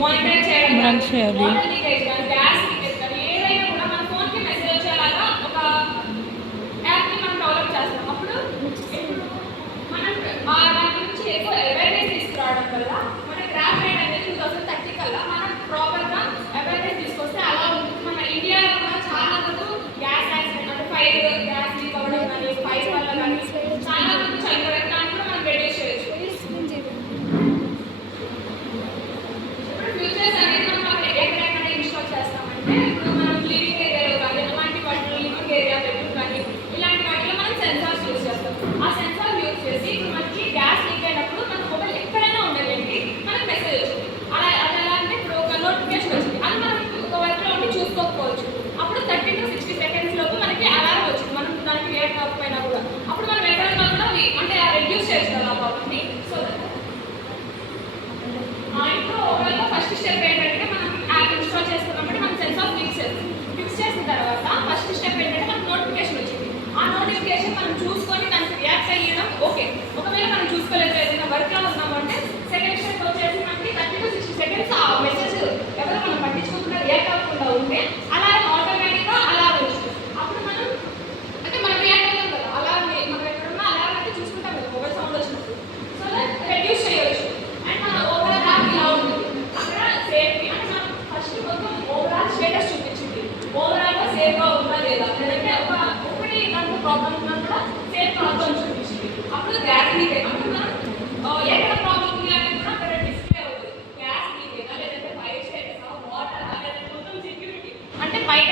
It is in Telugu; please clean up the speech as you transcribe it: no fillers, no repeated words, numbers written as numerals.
మానిటర్ చేయడం చేయాలి. వాటర్ లీకేజ్ కానీ గ్యాస్ లీకేజ్ కానీ ఏదైనా కూడా మన ఫోన్కి మెసేజ్ వచ్చేలాగా ఒక యాప్ని మనం డెవలప్ చేస్తాం. అప్పుడు మనం దాని గురించి ఎక్కువ అవేర్నెస్ తీసుకురావడం వల్ల మన గ్రాఫ్ రేట్ అనేది 2030 కల్లా మనం ప్రాపర్గా అవేర్నెస్ తీసుకొస్తే అలా ఉంటుంది. మన ఇండియాలో కూడా చాలా వరకు గ్యాస్ యాక్సిడెంట్ అంటే ఫైర్ గ్యాస్ లీక్ అవ్వడం కానీ ఫైర్ వల్ల కానీ చాలా వరకు చనిపోవడం కానీ కూడా మనం రెడ్యూస్ చేయొచ్చు. ఇప్పుడు ఫ్యూచర్స్ అనేది మనం అక్కడ ఎక్కడెక్కడ ఇన్స్టాల్ చేస్తామంటే ఇప్పుడు మనం లివింగ్ ఏరియాలో కానీ ఎలాంటి వాటిలో లివింగ్ ఏరియా బెడ్రూమ్ కానీ ఇలాంటి వాటిలో మనం సెన్సార్స్ యూజ్ చేస్తాం. ఆ సెన్సార్ యూజ్ చేసి ఇప్పుడు మనకి గ్యాస్ లీక్ అయినప్పుడు మన మొబైల్ ఎక్కడైనా ఉండదండి మనకు మెసేజ్ వచ్చింది. అలా అది ఎలా అంటే ఇప్పుడు ఒక నోటిఫికేషన్ వచ్చింది, అది మనం ఒక వర్క్లో ఉండి చూసుకోకపోవచ్చు. అప్పుడు 30 to 60 సెకండ్స్ లోపు మనకి అలారం వచ్చింది, మనం దానికి రియాక్ట్ అవ్వకపోయినా కూడా. అప్పుడు మనం ఎక్కడైనా కూడా అంటే రెడ్యూస్ చేస్తాం ఆ ప్రాబ్లమ్ని. సో ఇంట్లో ఓవరాల్గా ఫస్ట్ స్టెప్ ఏంటంటే మనం యాప్ ఇన్స్టాల్ చేసుకున్నప్పుడు మనం సెన్సార్ ఫిక్స్ చేసిన తర్వాత ఫస్ట్ స్టెప్ ఏంటంటే మనకు నోటిఫికేషన్ వచ్చింది. ఆ నోటిఫికేషన్ మనం చూసుకొని దానికి రియాక్ట్ అయ్యడం ఓకే. ఒకవేళ మనం చూసుకోలేదు ఏదైనా వర్క్లో ఉన్నామంటే సెకండ్ స్టెప్ వచ్చేసి మనకి 30 to 60 సెకండ్స్ ఆ మెసేజ్ ఎవరు మనం పట్టించుకోకుండా రియాక్ట్ అవ్వకుండా ఉంటే అలారం ఆటోమేటిక్గా అలారం వచ్చింది. అప్పుడు మనం అంటే మనం రియాక్ట్ అవుతాం కదా, అలారం మనం ఎక్కడున్నా అలారం అయితే చూసుకుంటాం కదా మొబైల్ సౌండ్ వచ్చినప్పుడు. సో దట్ రెడ్యూస్ చేయవచ్చు. అండ్ మన ఓవరాల్ యాప్ ఇలా ఉంటుంది. అక్కడ సేఫ్టీ అంటే మనం ఫస్ట్ మొత్తం ఓవరాల్ స్టేటస్ చూపించింది, ఓవరాల్గా సేఫ్గా ఉందా లేదా, లేదంటే ఒకటి దాంట్లో ప్రాబ్లం ఉన్నా కూడా సేఫ్ ప్రాబ్లం చూపించింది. అప్పుడు గ్యాస్ లీక్ అంటే మనం ఎక్కడ ప్రాబ్లం ఉంది అనేది కూడా అక్కడ డిస్ప్లే అవుతుంది. గ్యాస్ లీక్ లేదంటే ఫైర్ స్టేటస్ వాటర్ లేదంటే మొత్తం సెక్యూరిటీ అంటే బయట